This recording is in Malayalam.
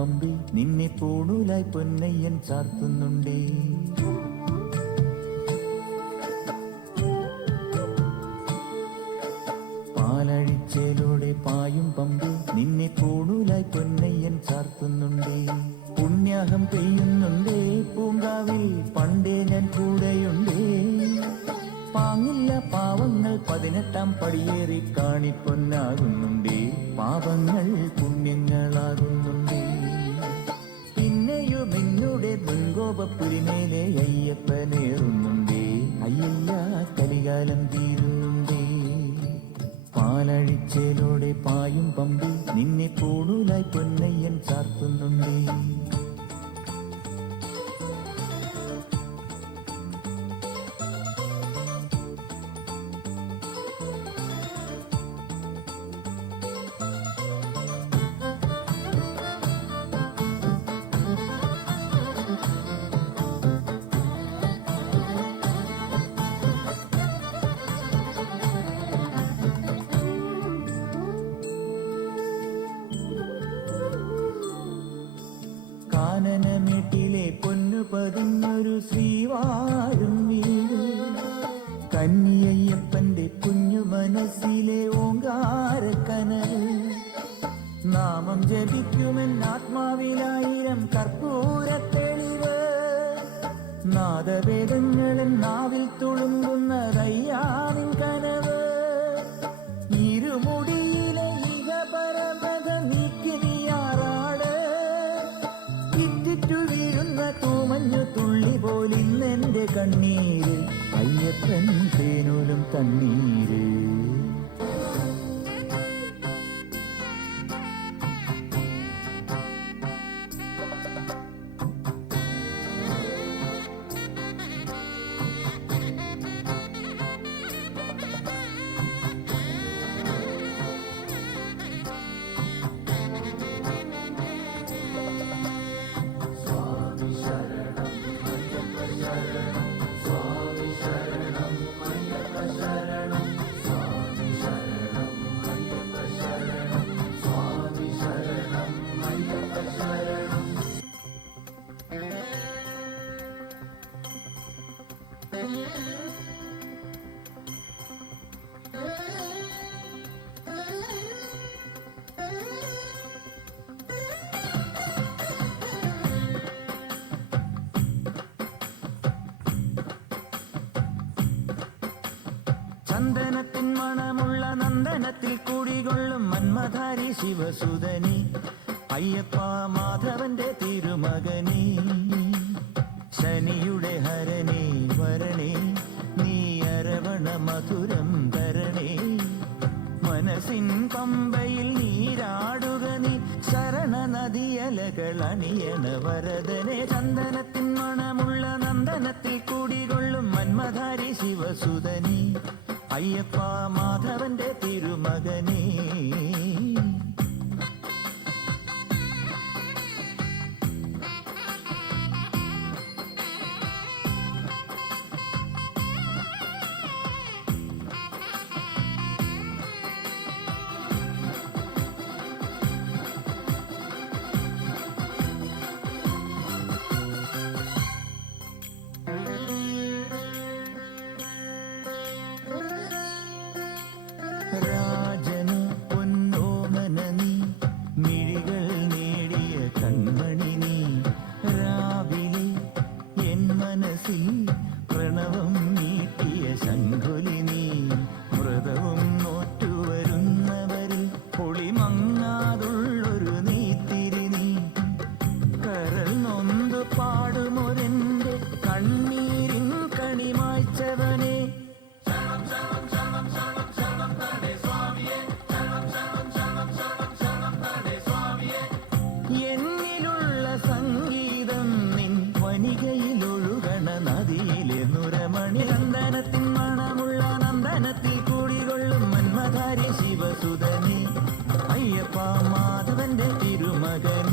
പമ്പി നിന്നെ പൂണൂലായി പൊന്നയ്യൻ ചാർത്തുന്നുണ്ടേ. പാലഴിച്ചേലോടെ പായും പമ്പി നിന്നെ പൂണൂലായി പൊന്നയ്യൻ ചാർത്തുന്നുണ്ടേ. പുണ്യാഹം പെയ്യുന്നുണ്ടേ പൂങ്കാവിൽ പണ്ടേ ഞാൻ കൂടെയുണ്ടേ. പാങ്ങില്ല പാവങ്ങൾ 18-ാം പടിയേറി കാണിപ്പൊന്നാകുന്നുണ്ടേ. പാപങ്ങൾ പുണ്യങ്ങളാകുന്നുണ്ടേ. പിന്നെയും എന്നുടെ മുൻകോപപ്പുരിമേലെ അയ്യപ്പനേറുന്നുണ്ടേ. അയ്യല്ല കലികാലം തീരുന്നുണ്ടേ. പാലഴിച്ചേലോടെ പായും പമ്പി നിന്നെ പൂണൂലായി പൊന്നയ്യൻ ചാർത്തുന്നുണ്ടേ. കാനനമേട്ടിലെ പൊന്നു പതിഞ്ഞൊരു ശ്രീവാഴും വീട്. കന്നിയയ്യപ്പന്റെ കുഞ്ഞു മനസ്സിലെ ഓങ്കാരക്കനൽ. നാമം ജപിക്കുമെൻ ആത്മാവിലായിരം കർപ്പൂരത്തെളിവ്. നാദവേദങ്ങളൻ നാവിൽ തുളുമ്പുന്നതയ്യാനിൻ കനവ്. ഇരുമുടിയിലെ ഇഹപരമത നീക്കി നീയാറാട്. വീഴുന്ന തൂമഞ്ഞു തുള്ളി പോലിന്നെന്റെ കണ്ണീര്. അയ്യപ്പൻ തേനൂലും തണ്ണീര്. ചന്ദനത്തിൻ മണമുള്ള നന്ദനത്തിൽ കൂടികൊള്ളും മന്മധാരി ശിവസുതനി. അയ്യപ്പ മാധവന്റെ തിരുമകനീ. ശനിയുടെ ഹരണേ വരണേ നീ അരവണ മധുരം തരണേ. മനസ്സിൻ പമ്പയിൽ നീരാടുക നീ ശരണ നദിയലകൾ അണിയണ വരദനെ. ചന്ദനത്തിൻ മണമുള്ള നന്ദനത്തിൽ കൂടികൊള്ളും മന്മധാരി ശിവസുതനി. അയ്യപ്പ മാധവന്റെ തിരുമകനേ. രാജനു പൊന്നോമന നീ മിഴികൾ നേടിയ കൺമണി നീ. രാവിലെ എൻ മനസ്സിൽ പ്രണവം നീട്ടിയ ശംഖുലി നീ. വ്രതവും നോറ്റുവരുന്നവരിൽ പൊളിമങ്ങാതുള്ളൊരു നീത്തിരി നീ. കരൾ നൊന്തു പാടുമൊരെന്റെ കണ്ണീരിൻ കണിമായ്ച്ചവനെ. എന്നിലുള്ള സംഗീതം നിൻ വനികയിലൊഴുകണ നദിയിലെ നുരമണി. നന്ദനത്തിൻ മണമുള്ള നന്ദനത്തിൽ കൂടികൊള്ളും മന്മധാരി ശിവസുതനി. അയ്യപ്പ മാധവന്റെ തിരുമകൻ.